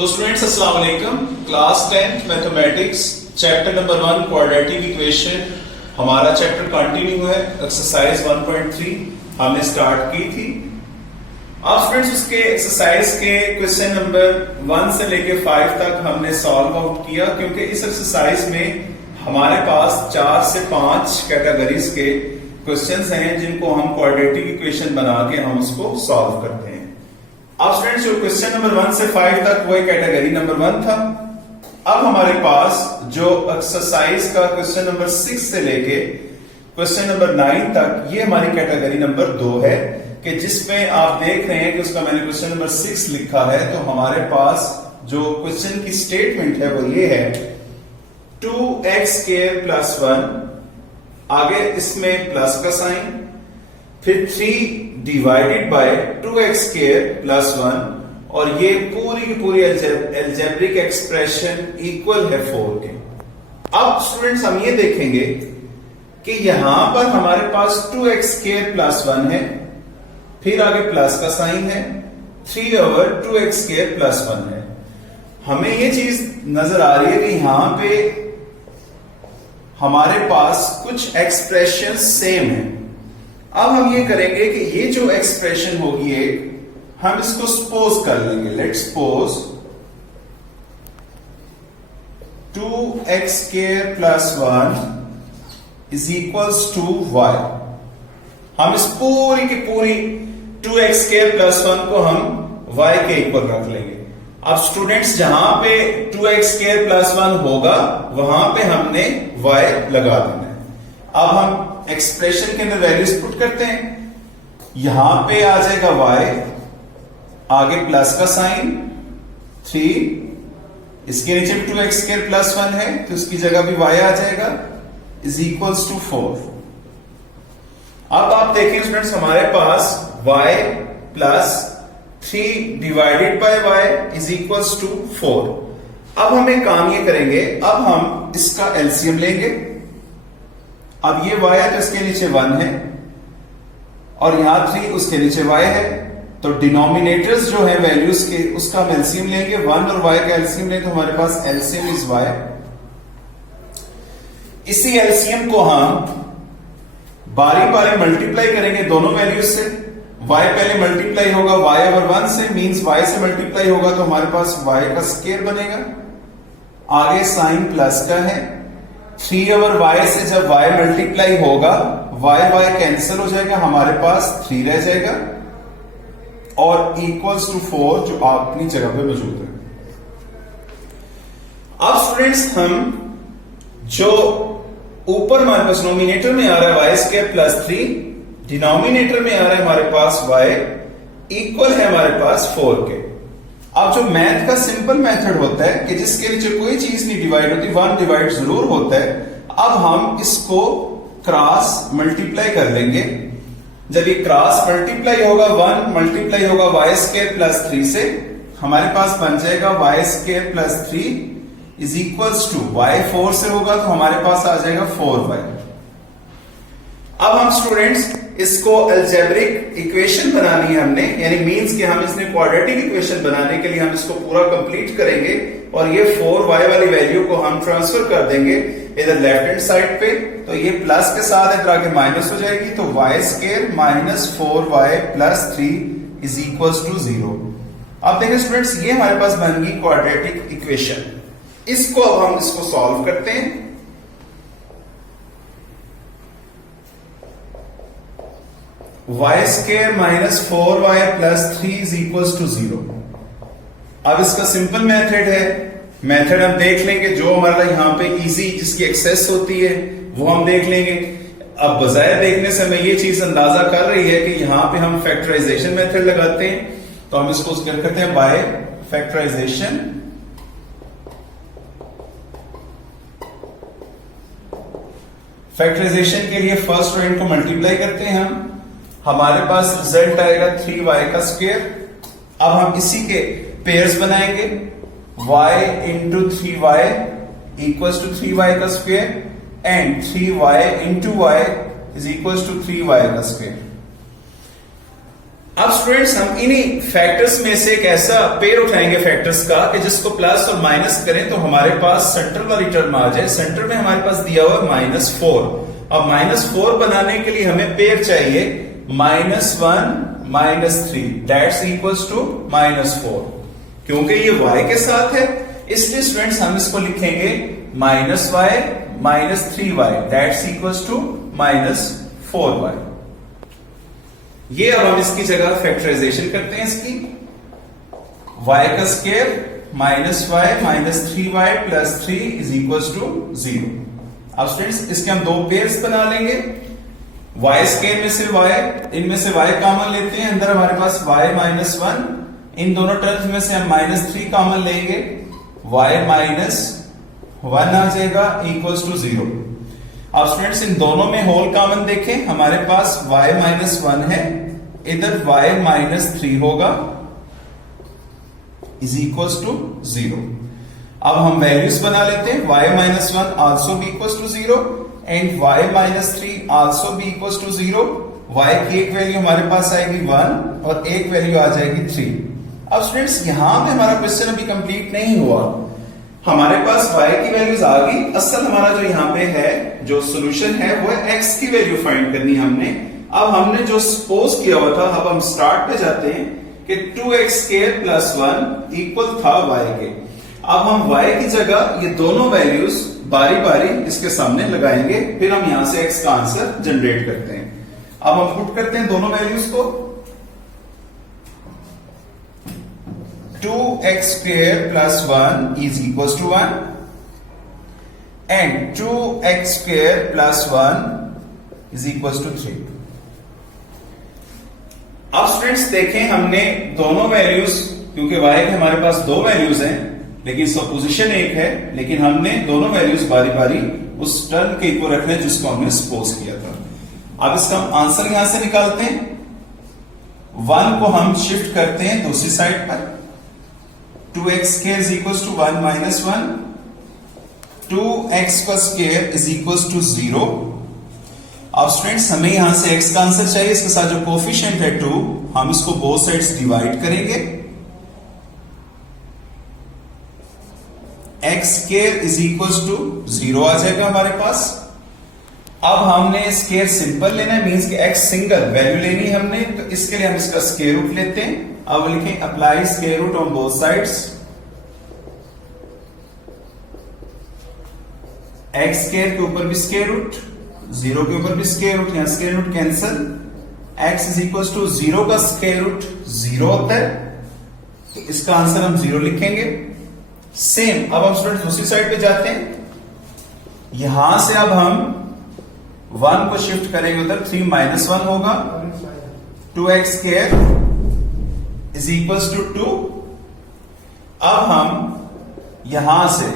तो स्टूडेंट्स अस्सलाम वालेकुम। Class 10th mathematics chapter number 1 quadratic equation हमारा चैप्टर कंटिन्यू है। एक्सरसाइज 1.3 हमने स्टार्ट की थी। अब स्टूडेंट्स उसके एक्सरसाइज के क्वेश्चन नंबर 1 से लेके 5 तक हमने सॉल्व आउट किया, क्योंकि इस एक्सरसाइज में हमारे पास 4 से 5 कैटेगरीज के क्वेश्चंस हैं जिनको हम क्वाड्रेटिक इक्वेशन बना के हम उसको सॉल्व करते हैं। अब स्टूडेंट्स जो क्वेश्चन नंबर 1 से 5 तक वो कैटेगरी नंबर 1 था। अब हमारे पास जो एक्सरसाइज का क्वेश्चन नंबर 6 से लेके क्वेश्चन नंबर 9 तक ये हमारी कैटेगरी नंबर 2 है, कि जिसमें आप देख रहे हैं कि उसका मैंने क्वेश्चन नंबर 6 लिखा है। तो हमारे पास जो क्वेश्चन की स्टेटमेंट है वो ये है 2x² + 1, आगे इसमें प्लस का साइन, फिर 3 डिवाइडेड बाय 2x² + 1, और ये पूरी की पूरी अलजेब्रिक एक्सप्रेशन इक्वल है 4 के। अब स्टूडेंट्स हम ये देखेंगे कि यहां पर हमारे पास 2x² + 1 है, फिर आगे प्लस का साइन है, 3/2x² + 1 है। हमें ये चीज नजर आ रही है कि यहां पे हमारे पास कुछ एक्सप्रेशन सेम है। अब हम ये करेंगे कि ये जो एक्सप्रेशन होगी एक, हम इसको सपोज कर लेंगे। Let's suppose 2x² + 1 = y। हम इस पूरी की पूरी 2x² + 1 को हम y के इक्वल रख लेंगे। अब स्टूडेंट्स जहां पे 2x² + 1 होगा वहां पे हमने y लगा देना है। अब हम एक्सप्रेशन के अंदर वैल्यूज पुट करते हैं। यहां पे आ जाएगा y, आगे प्लस का साइन 3, इसके नीचे 2x² + 1 है तो इसकी जगह भी y आ जाएगा, = 4। अब आप देखिए स्टूडेंट्स हमारे पास y + 3 डिवाइडेड बाय y = 4। अब हम एक काम ये करेंगे, अब हम इसका एलसीएम लेंगे। अब ये y है तो इसके नीचे 1 है, और यहां 3 उसके नीचे y है, तो डिनोमिनेटर्स जो है वैल्यूज के उसका हम एलसीएम लेंगे। 1 और y का एलसीएम लेंगे तो हमारे पास एलसीएम इज y। इसी एलसीएम को हम बारी बारी मल्टीप्लाई करेंगे दोनों वैल्यूज से। y पहले मल्टीप्लाई होगा y/1 से, मींस y से मल्टीप्लाई होगा तो हमारे पास y² बनेगा, आगे साइन प्लस का है, 3/y से जब y मल्टीप्लाई होगा y कैंसिल हो जाएगा, हमारे पास 3 रह जाएगा, और = 4 जो अपनी जगह पे मौजूद है। अब स्टूडेंट्स हम जो ऊपर हमारे पास नोमिनेटर में आ रहा है y² + 3, डिनोमिनेटर में आ रहा है हमारे पास y इक्वल है हमारे पास 4 के। अब जो मैथ का सिंपल मेथड होता है कि जिसके नीचे कोई चीज नहीं डिवाइड होती, 1 डिवाइड जरूर होता है। अब हम इसको क्रॉस मल्टीप्लाई कर लेंगे। जब ये क्रॉस मल्टीप्लाई होगा 1 मल्टीप्लाई होगा y² + 3 से, हमारे पास बन जाएगा y² + 3 = y। 4 से होगा तो हमारे पास आ जाएगा 4y। अब हम स्टूडेंट्स इसको अलजेब्रिक इक्वेशन बनानी है हमने, यानी मींस कि हम इसने क्वाड्रेटिक इक्वेशन बनाने के लिए हम इसको पूरा कंप्लीट करेंगे, और ये 4y वाली वैल्यू को हम ट्रांसफर कर देंगे इधर लेफ्ट हैंड साइड पे। तो ये प्लस के साथ इधर आके माइनस हो जाएगी, तो y² - 4y + 3 = 0। अब देखिए स्टूडेंट्स ये हमारे पास बन गई क्वाड्रेटिक इक्वेशन। इसको अब हम इसको सॉल्व करते हैं। y² - 4y + 3 = 0। अब इसका सिंपल मेथड है, मेथड हम देख लेंगे जो हमारा यहां पे इजी जिसकी एक्सेस होती है वो हम देख लेंगे। अब बजाय देखने से हमें ये चीज अंदाजा कर रही है कि यहां पे हम फैक्टराइजेशन मेथड लगाते हैं, तो हम इसको क्या करते हैं, बाय फैक्टराइजेशन। फैक्टराइजेशन के लिए फर्स्ट और इनको मल्टीप्लाई करते हैं हम, हमारे पास रिजल्ट आएगा 3y²। अब हम इसी के पेयर्स बनाएंगे, y × 3y = 3y² and 3y × y = 3y²। अब स्टूडेंट्स हम इन्हीं फैक्टर्स में से एक ऐसा पेयर उठाएंगे फैक्टर्स का कि जिसको प्लस और माइनस करें तो हमारे पास सेंटर वाली टर्म आ जाए। सेंटर में हमारे पास दिया हुआ -4। अब -4 बनाने के लिए हमें पेयर चाहिए -1 -3 दैट्स इक्वल्स टू -4। क्योंकि ये y के साथ है इसलिए स्टूडेंट्स हम इसको लिखेंगे -y -3y that's equals to -4y। ये अब हम इसकी जगह फैक्टराइजेशन करते हैं इसकी y का square -y -3y plus 3 is equals to 0। अब स्टूडेंट्स इसके हम दो पेयर्स बना लेंगे। y स्क्वायर में से y, इनमें से y कॉमन लेते हैं, अंदर हमारे पास y -1, इन दोनों टर्म्स में से हम -3 कॉमन लेंगे, y -1 आ जाएगा इक्वल्स टू 0। अब स्टूडेंट्स इन दोनों में होल कॉमन देखें, हमारे पास y -1 है, इधर y -3 होगा इज इक्वल्स टू 0। अब हम वैल्यूज बना लेते हैं, y -1 also be equals to 0 and y -3 also be equals to 0। y की एक वैल्यू हमारे पास आएगी 1 और एक वैल्यू आ जाएगी 3। अब स्टूडेंट्स यहां पे हमारा क्वेश्चन अभी कंप्लीट नहीं हुआ, हमारे पास y की वैल्यूज आ गई। असल हमारा जो यहाँ पे है जो सोल्यूशन है वो है x की वैल्यू फाइंड करनी हमने। अब हमने जो सपोज किया हुआ था, अब हम स्टार्ट पे जाते हैं कि 2x² + 1 इक्वल था y के। अब हम y की जगह ये दोनों वैल्यूज बारी बारी इसके सामने लगाएंगे, फिर हम यहां से x का आंसर जनरेट करते हैं। अब हम पुट करते हैं दोनों वैल्यूज को, 2x² + 1 is equal to 1 and 2x² + 1 is equal to 3। अब स्टूडेंट्स देखें हमने दोनों वैल्यूज, क्योंकि y के हमारे पास दो वैल्यूज हैं लेकिन सपोजिशन एक है, लेकिन हमने दोनों वैल्यूज बारी बारी उस टर्म के इक्वल रखने जिसको हमने सपोज किया था। अब इसका हम आंसर यहां से निकालते हैं, 1 को हम शिफ्ट करते हैं दूसरी साइड पर, 2x² is equal to 1 -1, 2x का स्क्वायर इज इक्वल टू 0। अब स्टूडेंट्स हमें यहां से x का आंसर चाहिए, इसके साथ जो कोफिशिएंट है 2, हम इसको बोथ साइड्स डिवाइड करेंगे, x² इज इक्वल टू 0 आ जाएगा हमारे पास। अब हमने स्क्वायर सिंपल लेना है, मींस कि x सिंगल वैल्यू लेनी है हमने, तो इसके लिए हम इसका स्क्वायर रूट लेते हैं। अब लिखें apply square root on both sides, x² के ऊपर भी स्क्वायर रूट, 0 के ऊपर भी स्क्वायर रूट, यहां square root cancel, x is equal to 0 का स्क्वायर रूट 0 होता है, तो इसका आंसर हम 0 लिखेंगे। सेम अब हम स्टूडेंट दूसरी साइड पे जाते हैं, यहां से अब हम 1 को शिफ्ट करेंगे उधर, 3 -1 होगा, 2x² इज इक्वल टू 2। अब हम यहां से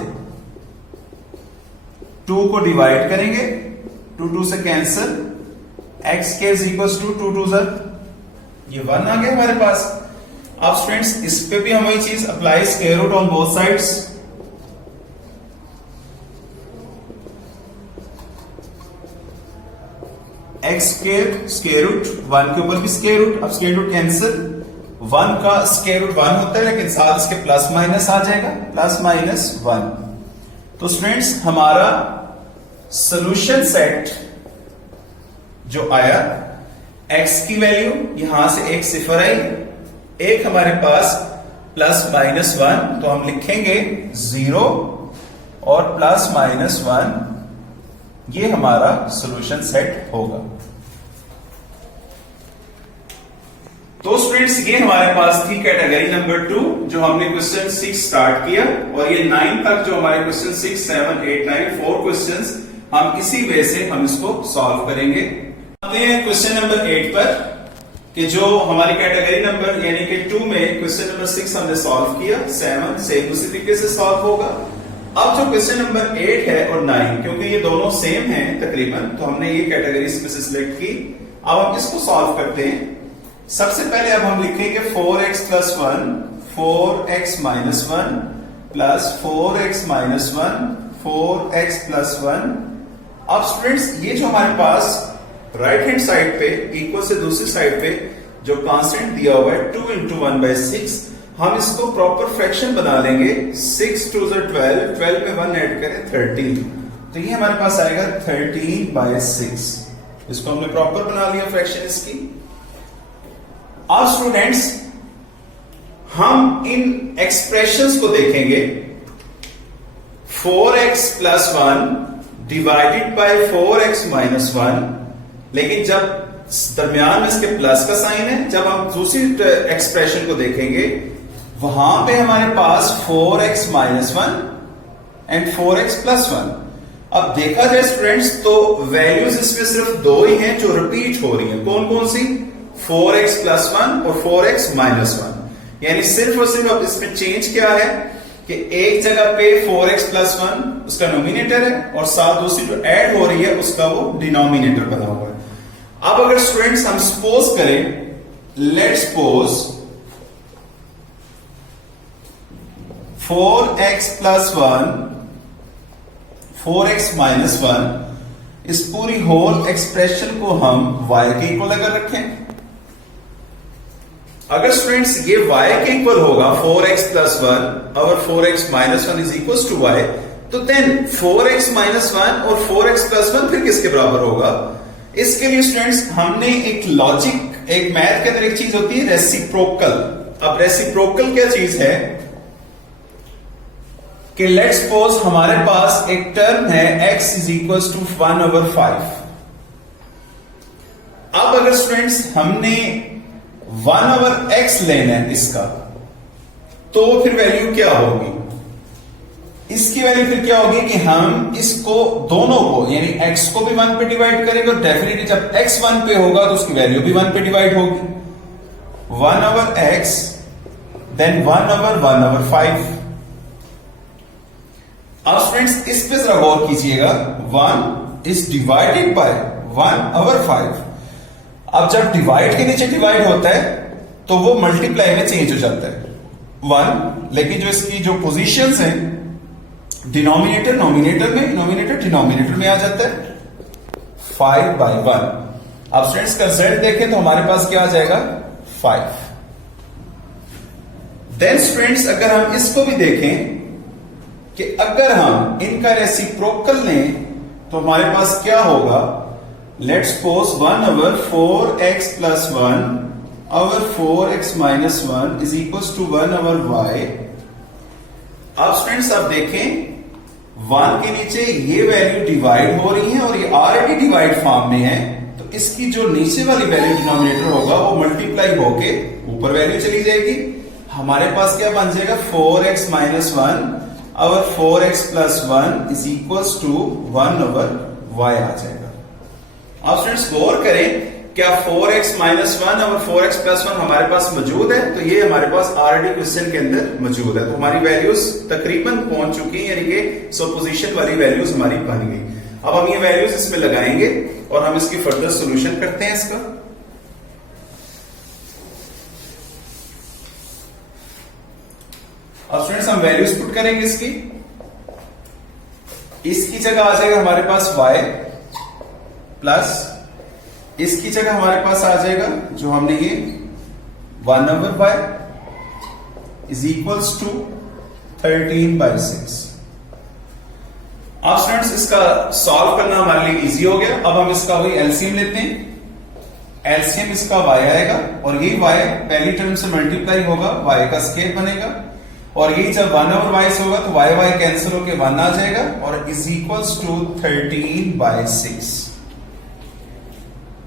2 को डिवाइड करेंगे, 2 से cancel, x² is equal to 2 2 ये 1 आ गया हमारे पास। अब स्टूडेंट्स इस पे भी हम वही चीज apply square root on both sides, x² square root 1 के ऊपर भी स्क्वायर रूट, अब स्क्वायर रूट कैंसिल, 1 का स्क्वायर रूट 1 होता है लेकिन साथ इसके प्लस माइनस आ जाएगा, +-1। तो स्टूडेंट्स हमारा सॉल्यूशन सेट जो आया, x की वैल्यू यहां से एक सिफर आई, एक हमारे पास +-1, तो हम लिखेंगे 0 और +-1, ये हमारा सॉल्यूशन सेट होगा। तो स्टूडेंट्स ये हमारे पास थी कैटेगरी नंबर 2 जो हमने क्वेश्चन 6 स्टार्ट किया, और ये 9 तक जो हमारे क्वेश्चन 6, 7, 8, 9 4 क्वेश्चंस हम इसी वे से हम इसको सॉल्व करेंगे। आते हैं क्वेश्चन नंबर 8 पर, कि जो हमारी कैटेगरी नंबर यानी कि 2 में क्वेश्चन नंबर 6 हमने सॉल्व किया, 7 सेम उसी तरीके से सॉल्व होगा। अब जो क्वेश्चन नंबर 8 है और 9, क्योंकि ये दोनों सेम हैं तकरीबन, तो हमने ये कैटेगरीज में से सिलेक्ट की। अब हम इसको सॉल्व करते हैं। सबसे पहले अब हम लिखेंगे 4x + 1 4x - 1 plus 4x - 1 4x + 1। अब स्टूडेंट्स ये जो हमारे पास राइट हैंड साइड पे इक्वल से दूसरी साइड पे जो कांस्टेंट दिया हुआ है 2 इंटू 1/6, हम इसको प्रॉपर फ्रैक्शन बना लेंगे। 6 2 12, 12 में 1 ऐड करें 13, तो ये हमारे पास आएगा 13/6। इसको हमने प्रॉपर बना लिया फ्रैक्शन इसकी। अब स्टूडेंट्स हम इन एक्सप्रेशंस को देखेंगे। 4x plus 1 divided by 4x minus 1, लेकिन जब दरमियान में इसके प्लस का साइन है, जब हम दूसरी एक्सप्रेशन को देखेंगे वहां पे हमारे पास 4x minus 1 and 4x plus 1। अब देखा जाए स्टूडेंट्स तो वैल्यूज इसमें सिर्फ दो ही हैं जो रिपीट हो रही हैं। कौन कौन सी? 4x प्लस 1 और 4x माइनस 1। यानी सिर्फ और सिर्फ अब इसमें चेंज क्या है कि एक जगह पे 4x प्लस 1 उसका नोमिनेटर है और साथ दूसरी जो ऐड हो रही है उसका वो डिनोमिनेटर बना हुआ है। अब अगर स्टूडेंट्स हम सपोज करें, let's suppose 4x plus 1 4x minus 1, इस पूरी होल एक्सप्रेशन को हम y के इक्वल अगर रखें, अगर स्टूडेंट्स ये y के इक्वल होगा 4x प्लस 1 और 4x minus 1 is equal to y, तो देन 4x माइनस 1 और 4x प्लस 1 फिर किसके बराबर होगा? इसके लिए स्टूडेंट्स हमने एक लॉजिक, एक मैथ के अंदर एक चीज होती है रेसिप्रोकल। अब रेसिप्रोकल क्या चीज है कि लेट्स सपोज हमारे पास एक टर्म है x इज इक्वल टू 1/5। अब अगर स्टूडेंट्स हमने 1/x लेना है इसका, तो फिर वैल्यू क्या होगी? इसकी वैल्यू फिर क्या होगी कि हम इसको दोनों को यानी x को भी 1 पे डिवाइड करेंगे और डेफिनेटली जब x 1 पे होगा तो उसकी वैल्यू भी 1 पे डिवाइड होगी। 1/x then 1/1/5। अब स्टूडेंट्स इस पे जरा गौर कीजिएगा, 1 इज डिवाइडेड बाय 1/5। अब जब डिवाइड के नीचे डिवाइड होता है तो वो मल्टीप्लाई में चेंज हो जाता है 1, लेकिन जो इसकी जो पोजीशंस हैं डिनोमिनेटर नोमिनेटर में, नोमिनेटर डिनोमिनेटर में आ जाता है 5/1। अब स्टूडेंट्स का रिजल्ट देखें तो हमारे पास क्या आ जाएगा 5। देन स्टूडेंट्स अगर हम इसको भी देखें कि अगर हम इनका रेसिप्रोकल लें तो हमारे पास क्या होगा? Let's suppose 1/4x plus 1/4x minus 1 is equal to 1/y। अब स्टूडेंट्स आप देखें 1 के नीचे ये वैल्यू डिवाइड हो रही है और ये ऑलरेडी डिवाइड फॉर्म में है, तो इसकी जो नीचे वाली वैल्यू डिनोमिनेटर होगा वो मल्टीप्लाई होके ऊपर वैल्यू चली जाएगी। हमारे पास क्या बन जाएगा 4x minus 1/4x plus 1 is equal to 1/y आ जाएगा। अब स्टूडेंट्स गौर करें, क्या 4x माइनस 1/4x प्लस 1 हमारे पास मौजूद है? तो ये हमारे पास ऑलरेडी क्वेश्चन के अंदर मौजूद है, तो हमारी वैल्यूज तकरीबन पहुंच चुकी हैं, यानी कि सुपोजिशन वाली वैल्यूज हमारी बन गई। अब हम ये वैल्यूज इसमें लगाएंगे और हम इसकी फर्दर सोल्यूशन करते हैं इसका। अब स्टूडेंट्स हम वैल्यूज पुट करेंगे इसकी जगह आ जाएगा हमारे पास y प्लस इसकी जगह हमारे पास आ जाएगा जो हमने ये 1/y इज इक्वल्स टू 13/6। अब स्टूडेंट्स इसका सॉल्व करना हमारे लिए इजी हो गया। अब हम इसका वही एलसीएम लेते हैं। एलसीएम इसका y आएगा और ये y पहली टर्म से मल्टीप्लाई होगा, y का स्केयर बनेगा और ये जब 1/y से होगा तो y कैंसिल होकर 1 आ जाएगा और इज इक्वल्स टू 13/6।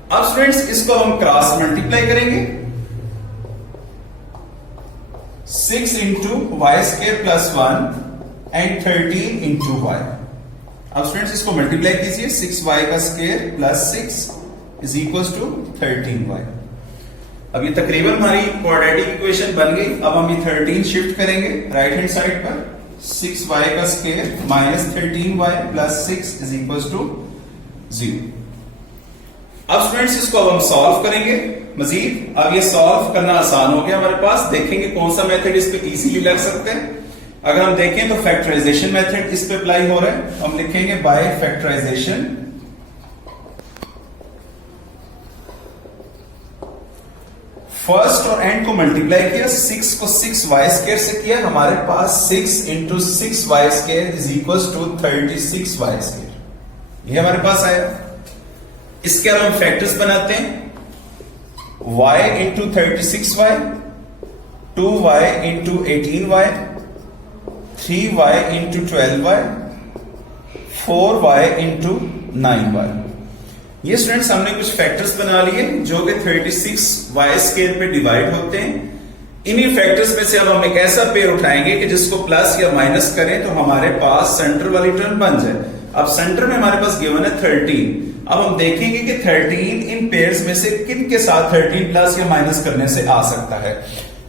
अब स्टूडेंट्स इसको हम क्रॉस मल्टीप्लाई करेंगे, 6 into Y square plus 1 and 13 into Y. अब स्टूडेंट्स इसको मल्टीप्लाई कीजिए, 6y का square plus 6 is equal to 13y। अब ये तकरीबन हमारी क्वाड्रेटिक इक्वेशन बन गई। अब हम ये 13 शिफ्ट करेंगे राइट हैंड साइड पर, 6y का square minus 13y plus 6 is equal to 0। अब स्टूडेंट्स इसको अब हम सॉल्व करेंगे मजीद। अब ये सॉल्व करना आसान हो गया हमारे पास। देखेंगे कौन सा मेथड इस पे इजीली लग सकते हैं। अगर हम देखें तो फैक्टराइजेशन मेथड इस पे अप्लाई हो रहा है। हम लिखेंगे बाय फैक्टराइजेशन फर्स्ट और एंड को मल्टीप्लाई किया, 6 को 6y² से किया, हमारे पास 6 into 6y² is equal to 36y²। ये हमारे पास आया। इसके अब हम फैक्टर्स बनाते हैं, y into 36y, 2y into 18y, 3y into 12y, 4y into 9y। ये स्टूडेंट्स हमने कुछ फैक्टर्स बना लिए जो कि 36y² पे डिवाइड होते हैं। इन्हीं फैक्टर्स में से अब हम एक ऐसा पेयर उठाएंगे कि जिसको प्लस या माइनस करें तो हमारे पास सेंटर वाली टर्म बन जाए। अब सेंटर में हमारे पास गिवन है 13। अब हम देखेंगे कि 13 इन पेयर्स में से किन के साथ 13 प्लस या माइनस करने से आ सकता है।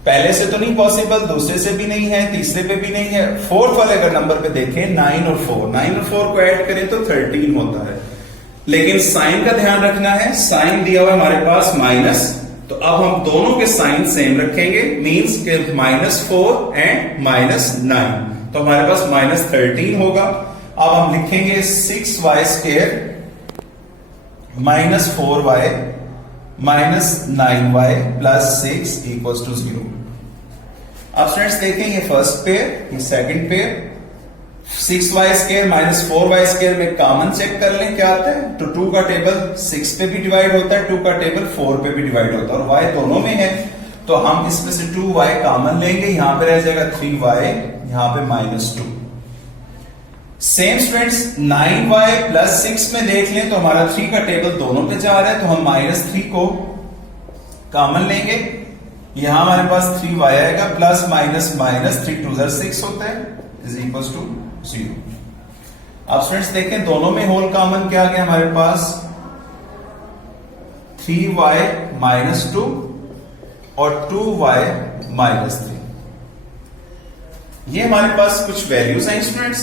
पहले से तो नहीं पॉसिबल, दूसरे से भी नहीं है, तीसरे पे भी नहीं है। फोर्थ वाले अगर नंबर पे देखें 9 और 4 को ऐड करें तो 13 होता है। लेकिन साइन का ध्यान रखना है, साइन दिया हुआ हमारे पास माइनस, तो अब हम दोनों के साइन सेम रखेंगे, मींस के -4 एंड -9, तो हमारे पास -13 होगा। अब हम लिखेंगे 6y² -4y -9y plus 6 equals to 0। अब स्टूडेंट्स देखें, ये फर्स्ट पेयर, ये सेकंड पेयर, 6y² -4y² में कॉमन चेक कर लें क्या आता है। तो 2 का टेबल 6 पे भी डिवाइड होता है, 2 का टेबल 4 पे भी डिवाइड होता है, और y दोनों में है, तो हम इसमें से 2y कॉमन लेंगे, यहां पे रह जाएगा 3y, यहां पे -2। सेम स्टूडेंट्स 9y प्लस 6 में देख लें तो हमारा 3 का टेबल दोनों पे जा रहा है, तो हम -3 को कॉमन लेंगे, यहां हमारे पास 3y आएगा, प्लस माइनस माइनस 3 2 6 होता है, इज इक्वल टू 0। अब स्टूडेंट्स देखें दोनों में होल कॉमन क्या आ गया हमारे पास, 3y -2 और 2y -3। ये हमारे पास कुछ वैल्यूज हैं स्टूडेंट्स।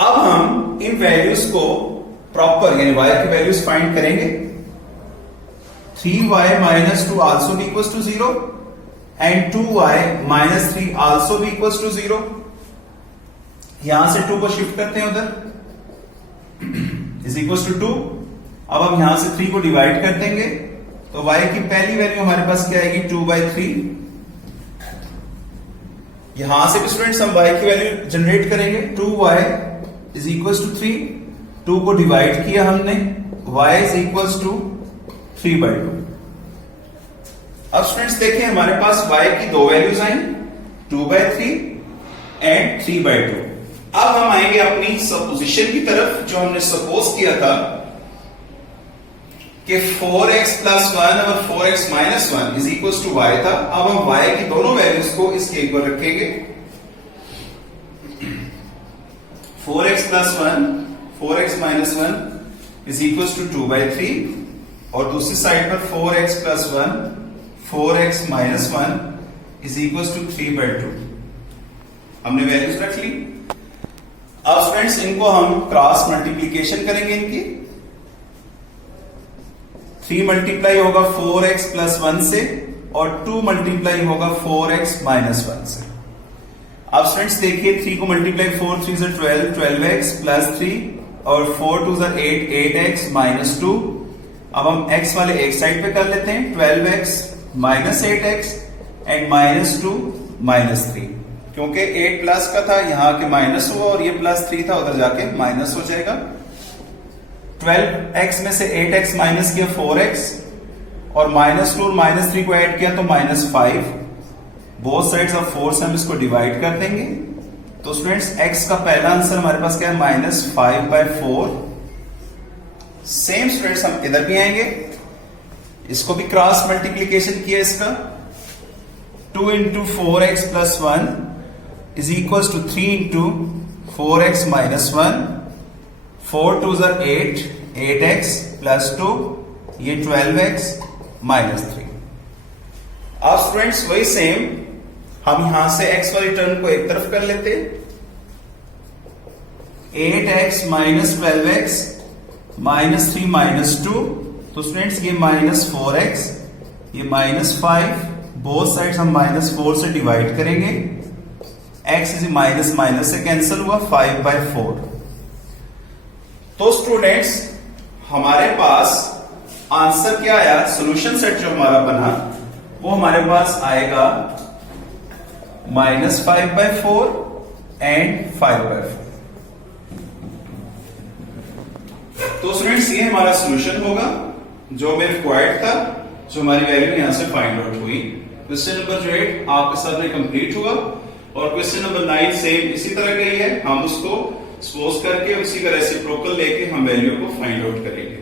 अब हम इन वैल्यूज को प्रॉपर यानी y की वैल्यूज फाइंड करेंगे। 3y -2 आल्सो भी equals to 0 and 2y -3 also भी इक्वल्स टू 0। यहां से 2 को शिफ्ट करते हैं उधर, इज इक्वल्स टू 2। अब हम यहां से 3 को डिवाइड कर देंगे, तो y की पहली वैल्यू हमारे पास क्या आएगी, 2/3। यहां से भी स्टूडेंट्स हम y की वैल्यू जनरेट करेंगे, 2y इज इक्वल्स टू 3, 2 को डिवाइड किया हमने, y इज इक्वल्स टू 3/2। अब स्टूडेंट्स देखें हमारे पास y की दो वैल्यूज आई, 2/3 एंड 3/2। अब हम आएंगे अपनी सपोजिशन की तरफ, जो हमने सपोज किया था कि 4x + 1 और 4x - 1 is equals to y था। अब हम y की दोनों वैल्यूज को इसके इक्वल रखेंगे, 4x + 1 4x - 1 is equals to 2/3, और दूसरी साइड पर 4x + 1 4x - 1 is equals to 3/2। हमने वैल्यूज रख ली। अब स्टूडेंट्स इनको हम क्रॉस मल्टीप्लीकेशन करेंगे, इनकी 3 मल्टीप्लाई होगा 4x + 1 से और 2 मल्टीप्लाई होगा 4x - 1 से। अब स्टूडेंट्स देखिए 3 को मल्टीप्लाई 4 3 से 12 12x प्लस 3 और 4 2 से 8 8x -2। अब हम x वाले एक साइड पे कर लेते हैं, 12x - 8x एंड -2 -3, क्योंकि 8 प्लस का था यहां के माइनस हुआ और ये +3 था उधर जाके माइनस हो जाएगा। 12x में से 8x माइनस किया 4x और -2 और -3 को ऐड किया तो -5। बोथ साइड्स ऑफ 4 से हम इसको डिवाइड कर देंगे, तो स्टूडेंट्स x का पहला आंसर हमारे पास क्या है, -5/4। सेम स्टूडेंट्स हम इधर भी आएंगे, इसको भी क्रॉस मल्टीप्लीकेशन किया इसका, 2 × 4x + 1 is equals to 3 × 4x - 1, 4 2 से 8 8x + 2, ये 12x - 3। अब स्टूडेंट्स वही सेम हम यहां से x वाली टर्म को एक तरफ कर लेते, 8x - 12x -3 -2, तो स्टूडेंट्स ये -4x ये -5, बोथ साइड्स हम -4 से डिवाइड करेंगे, x इज माइनस से कैंसिल हुआ 5/4। तो स्टूडेंट्स हमारे पास आंसर क्या आया, सॉल्यूशन सेट जो हमारा बना वो हमारे पास आएगा -5/4 एंड 5/4। तो स्टूडेंट्स ये हमारा सॉल्यूशन होगा जो हमें रिक्वायर्ड था, जो हमारी वैल्यू यहां से फाइंड आउट हुई। क्वेश्चन नंबर जो 8 आपके सामने कंप्लीट हुआ और क्वेश्चन नंबर 9 सेम इसी तरह का ही है। हम उसको सपोज करके उसी का रेसिप्रोकल लेके हम वैल्यू को फाइंड आउट करेंगे।